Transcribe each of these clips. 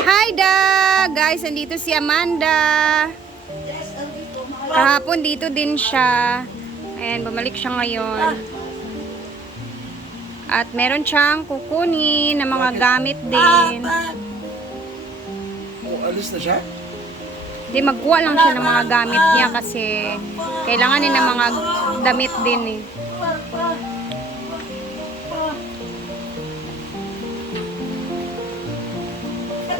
Hi da! Guys, andito si Amanda. Kahapon dito din siya. Ayan, bumalik siya ngayon. At meron siyang kukunin na mga gamit din. Oh, alis na siya? Di magkuha lang siya ng mga gamit niya kasi kailangan niya ng mga damit din eh.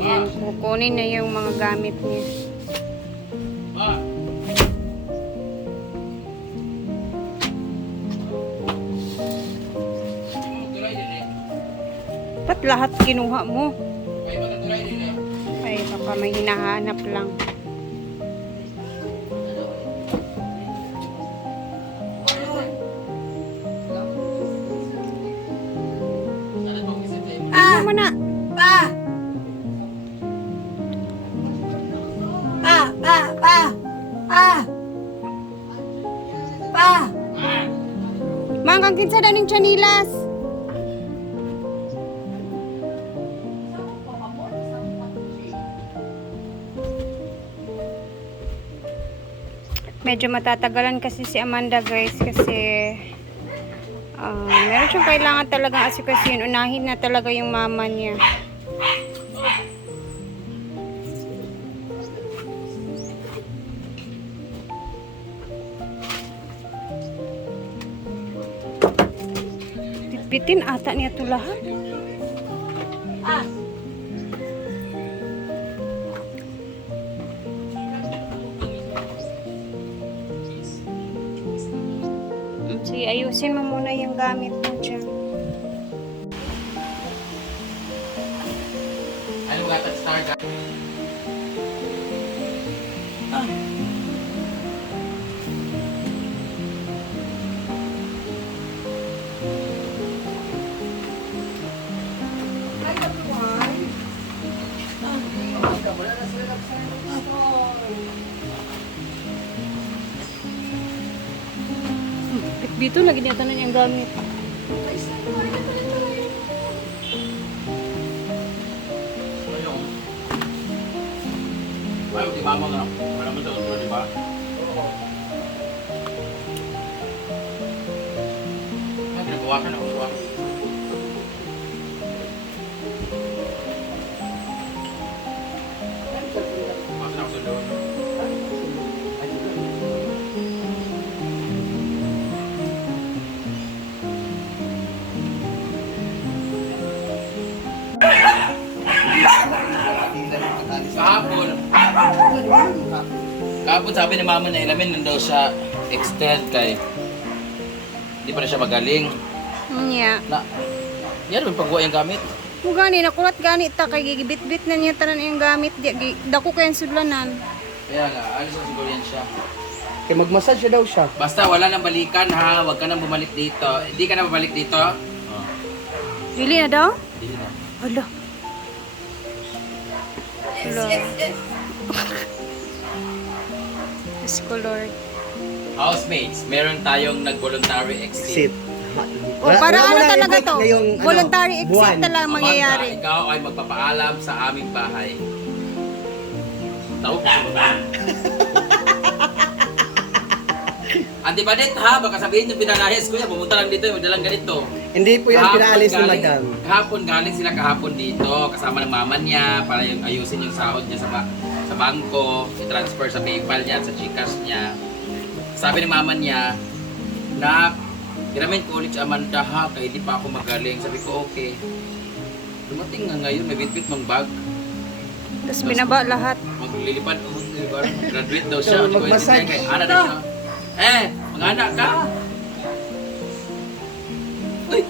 Yan, kukunin na yung mga gamit niya. Ba't lahat kinuha mo? Ay, baka may hinahanap lang. Pa! Pa! Mangkang kinsa daw ning chanilas. Medyo matatagalan kasi si Amanda guys kasi ah, meron siyang kailangan talagang asikasin. Unahin na talaga yung mama niya. Bitbitin ata niya to lahat. Ah! Sige, ayusin mo muna yung gamit mo dyan. Bitbito lagi niya tanan yung gamit. Ano? Ay, di mama nga. Wala mo sa di ba? Ay, pinabawasan ako. Diba? Kahapon sabi ni mama na ilamin nandaw siya extend kay hindi pa na siya magaling. Nya. Na, yan may pagbuha yung gamit. Mo gani nakulat gani ta kay gigibit-bit na niya tanan yung gamit di dako kay sudlanan. Kaya nga, alis na siguro yan siya. Kaya mag-massage siya daw siya. Basta wala nang balikan ha, huwag ka nang bumalik dito. Hindi ka na babalik dito. Oh, Dili na daw? hindi na. Hala. Hala. Diyos ko Lord. Housemates, meron tayong nag-voluntary exit. Sit. O, para ano talaga to? Ngayong, ano, Voluntary exit buwan. talaga Amanda, mangyayari. ikaw ay magpapaalam sa aming bahay. Tawag ko sa Ante ba dit ha? Baka sabihin yung pinanayas ko yan. Pumunta lang dito, magdalang ganito. Hindi po yan Kahapon pinaalis ni galing- madam. Kahapon galing sila kahapon dito kasama ng mama niya para yung ayusin yung sahod niya sa ba bangko, i-transfer sa PayPal niya at sa Gcash niya. Sabi ng mama niya, na Giramin ko ulit si Amanda ha, kaya di pa ako magaling. Sabi ko, okay. Dumating nga ngayon, may bitbit mang bag. Tapos binaba lahat. Maglilipad, oh, parang graduate daw siya. Hindi ko mag-massage. intindihan kay Ana na siya. Eh, mga anak ka? Uy!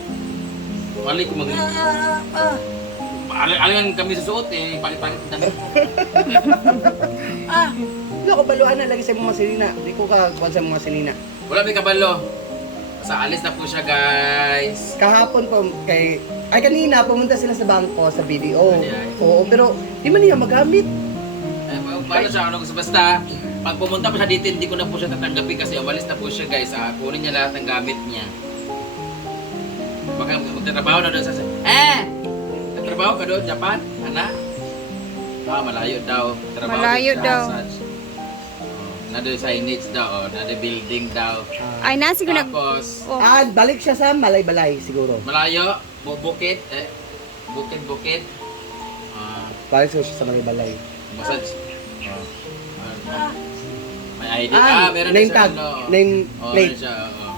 Mali ko mag... Al alangan kami susuot eh, palit-palit. Ah, Wala ko baluan na lagi sa mga sinina. Di ko ka kuwan sa mga sinina. Wala may kabalo. Sa alis na po siya guys. Kahapon po kay ay kanina pumunta sila sa bangko sa. Ay, ay. Oo, pero di man niya magamit. Eh, pa- paano siya ano gusto basta pag pumunta po siya dito hindi ko na po siya tatanggapin kasi umalis na po siya guys. Ah, kunin niya lahat ng gamit niya. Baka magtatrabaho na doon sa Eh! Nagtrabaho ka doon, Japan? Ana? Ah, malayo daw. Trabaho Malayo doon sa daw. Oh, nado signage daw, oh, nado building daw. Ay, nasi ko nag... Tapos, Oh. Ah, balik siya sa Malay-Balay siguro. malayo, bu- bukid, eh, bukid, bukid. Ah, Balik siya sa Malay-Balay. massage. Ah, may ID. Ah, Ah, meron name na siya, tag, ano, name oh, plate. meron siya, oo.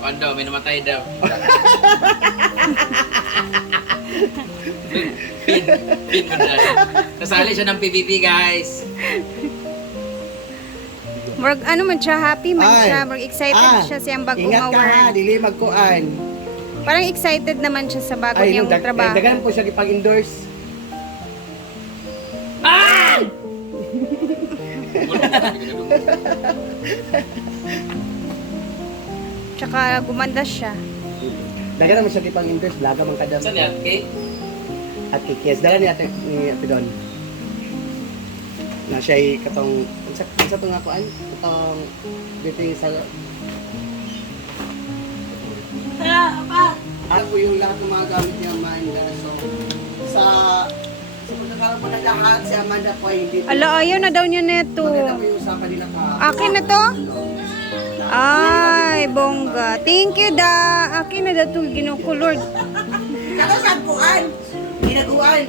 Ano daw, may namatay daw. pin, pin mo siya ng PBB, guys. Murag, ano man siya, happy man Ay. siya. Murag excited Ah, siya siyang bago Ingat ka ha, dili magkuan. Parang excited naman siya sa bago niyang dag- trabaho. eh, daganan po siya ipag-endorse. Tsaka gumanda siya. Daganan mo siya ipag-endorse, blaga man kadam. Saan yan, Kate? At kikis, dala ni ate ni Ate Don. Na siya'y katong, sa, sa itong nga kuan, katong, dito yung sa, tara, pa. ano po yung lahat ng mga gamit ni Amanda. So, sa, sa pagkakaroon po ng lahat, si Amanda po ay hindi. Ala, ayaw na daw niya neto. Maganda po yung usapan nila ka. Akin na to? Ay, bongga. Thank you, da. Akin na daw itong ginukulord. Kano sa kuan? Ginaguan.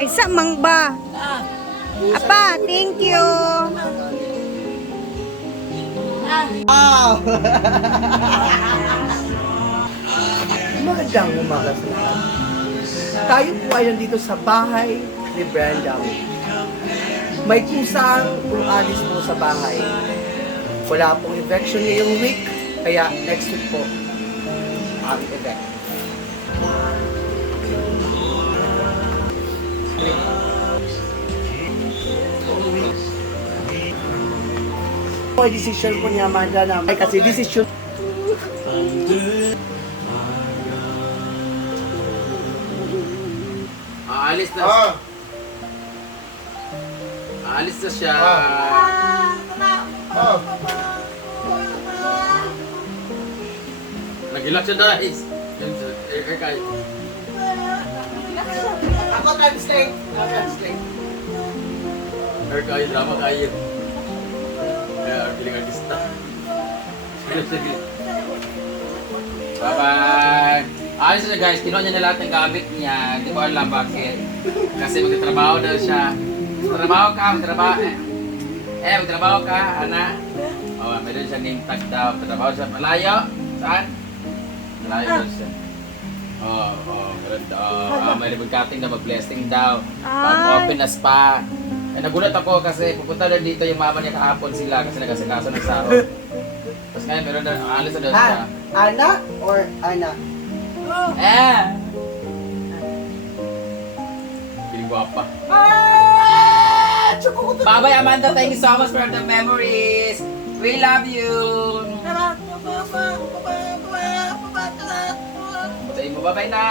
Ay, sa mang ba? ah, Apa, thank you. ah. Wow! Magandang umaga sa lahat. Tayo po ay nandito sa bahay ni Brenda. May kusang umalis po sa bahay. Wala pong eviction ngayong week, kaya next week po ang evict. May decision po ni Amanda na ay kasi decision Aalis na. Ah. Aalis na siya. Nagilak siya guys. Yung air air kayo. Ako translate. Ako translate. Air kayo, drama kayo. Kaya piling artista. Bye-bye! Alis na guys, kinuha niya na lahat ng gamit niya. Hindi ko alam bakit. Kasi magtatrabaho daw siya. Magtrabaho ka, magtrabaho. Eh, eh magtrabaho ka, ana. Oh, meron siya name tag daw. Magtrabaho siya. Malayo? Saan? Malayo daw siya. Oh, oh, meron daw. Oh, may ribbon cutting daw, mag-blessing daw. Pag-open na spa. Eh, nagulat ako kasi pupunta na dito yung mama niya kahapon sila kasi nagasikaso ng saro. Tapos ngayon meron na, alis na daw siya. Ah, Ana or Ana? Eh! Feeling guwapa. Ah! Babay Amanda, thank you so much for the memories. We love you. Tayo mo babay na.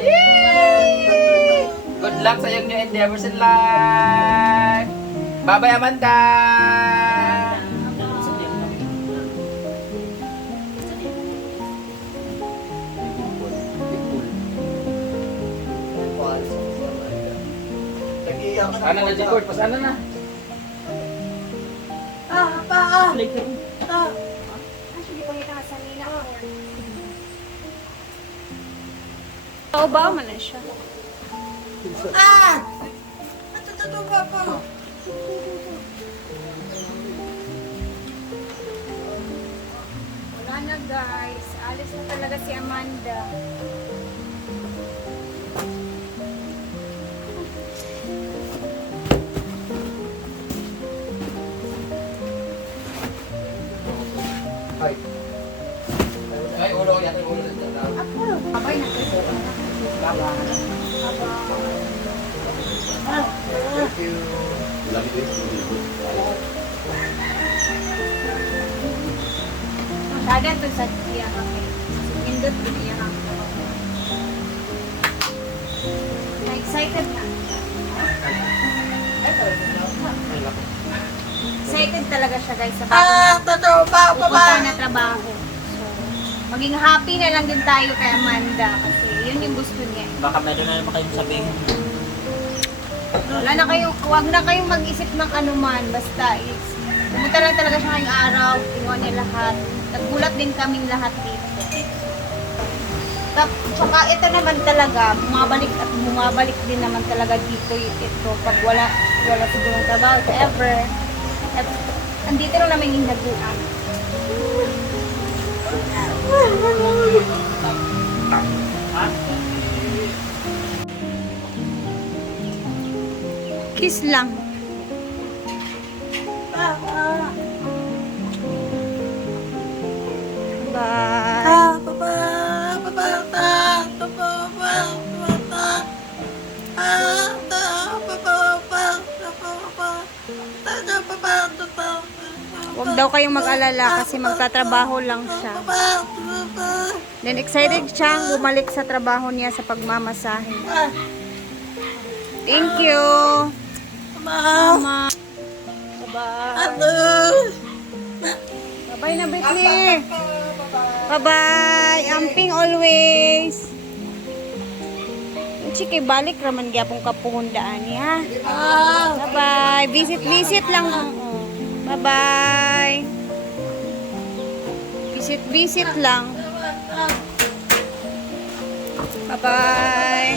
Yay! Good luck sa iyong new endeavors in life. Babay Amanda. Sana na, Jikord. Pasana na. Ah, pa, ah. Ah. ah. ah Actually, pangita ka sa nila. Tao ba? Manan siya. Ah! Natututo ba pa? Wala na guys. Alis na talaga si Amanda. Sada to sa iya kami. Indot din iya kami. Na-excited na. Excited talaga siya guys sa bago niya totoo ba, pupunta na trabaho. So, maging happy na lang din tayo kay Amanda kasi yun yung gusto niya. Baka meron na naman kayong sabihin. Wala na kayong, huwag na kayong mag-isip ng anuman. Basta is, pumunta lang talaga siya ngayong araw, kinuha niya lahat. Naggulat din kaming lahat dito. Tsaka ito naman talaga, bumabalik at bumabalik din naman talaga dito ito. Pag wala, wala siguro ng trabaho, ever. At, andito lang namin yung naguan. Kiss lang. Bye. Huwag daw kayong mag-alala kasi magtatrabaho lang siya. Then excited siya bumalik sa trabaho niya sa pagmamasahe. Thank you. Mama. Bye-bye. Bye-bye na, Britney. Bye-bye. Amping always. Chike, balik raman gyapon kapuhundaan niya. Bye-bye. Visit-visit lang. Bye-bye. Visit-visit lang. Bye-bye.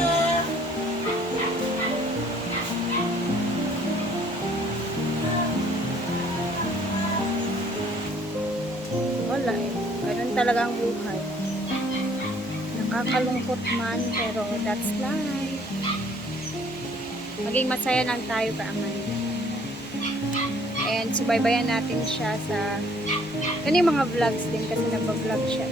Wala eh. Ganun talaga ang buhay. Nakakalungkot man, pero that's life. Maging masaya lang tayo ka Amanda. And subaybayan natin siya sa kanyang mga vlogs din kasi nagpa-vlog siya.